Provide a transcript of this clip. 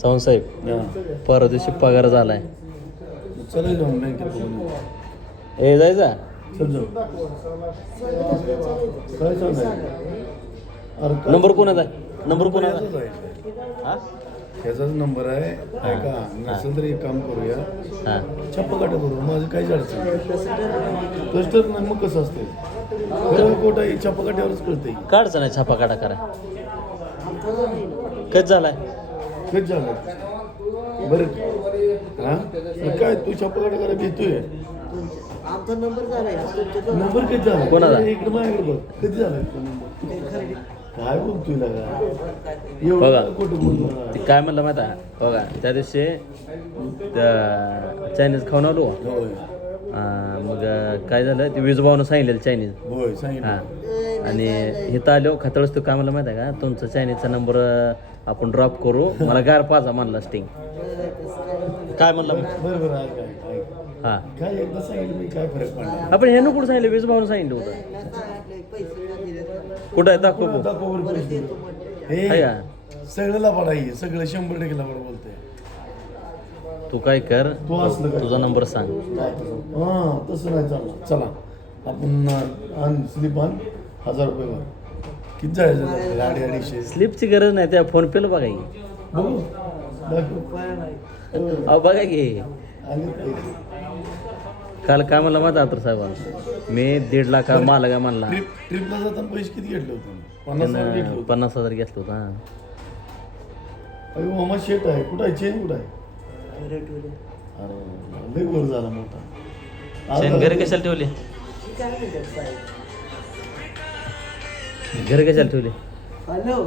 चव्हाण साहेब परवा दिवशी पगार झालाय. चला जाऊन बँकेत बघून ए जायचा चल जाऊ. काय सांगायचं? अरे काय- नंबर कोणाचा नंबर कोणाचा याचाच आहे. हा त्याचाच नंबर आहे. ऐका नसेल तर एक काम करूया, हा छप्पा काटा करू. माझं काहीच अडचण नाही. कस्टर नाही मग कसं असते खरं खोटा छप्पा काट्यावरच कळते. काढचा नाही छापा काढा करा कच झालाय हेच झालं बरं. हा मग काय तू छप्पा काटा करा घेतोय. आमचा नंबर झालाय नंबर किती झाला कोणाचा? इकडे माझ्याकडे बघ कधी झाला नंबर. काय बोलतोय लागा बघा. एवढं खोटं बोलतो. ते काय म्हणलं माहिती आहे? बघा त्या दिवशी चायनीज खाऊन आलो. होय मग काय झालं ते विजूभाऊनं सांगितलेलं चायनीज. होय हां सांगितलं. आणि इथं आलो खातळच तू काय म्हणलं माहिती आहे का तुमचा चायनीजचा नंबर आपण ड्रॉप करू मला गार पाजा म्हणला स्टिंग. काय म्हणलं बरं बरं ऐक ऐक ऐक. हां काय एकदा सांगितलं मी काय फरक पडला. आपण हे कुठं सांगितलं विजूभाऊनं सांगितलं होतं. कुठं आहे दाखव भाऊ. दाखव बरं पैसे. आहे हे का? सगळं लबाड आहे सगळं 100% लबाड बोलतंय. तू काय कर तू असलं काय? तुझा नंबर सांग. हां तसं नाही चालणार. चला आपण आण स्लिप आण 1000 रुपये भर. किती जायचं आपल्याला? 250. स्लिपची गरज नाही त्या फोन पेला बघा की. बघू दाखव. अहो बघा की आणि पैसे. काल काय म्हणलं माहिती आहे साहेब मी 1.5 लाख माल काय म्हणला ट्रिपला जाताना पैसे किती घेतले होते? 50,000 घेतले होते. 50,000 घेतलं होतं. हां अरे मामा शेट आहे कुठं आहे चेन कुठं आहे? अरे लय वर झाला मोठा. शेण घरी कशाला ठेवली घरी कशाला ठेवली हॅलो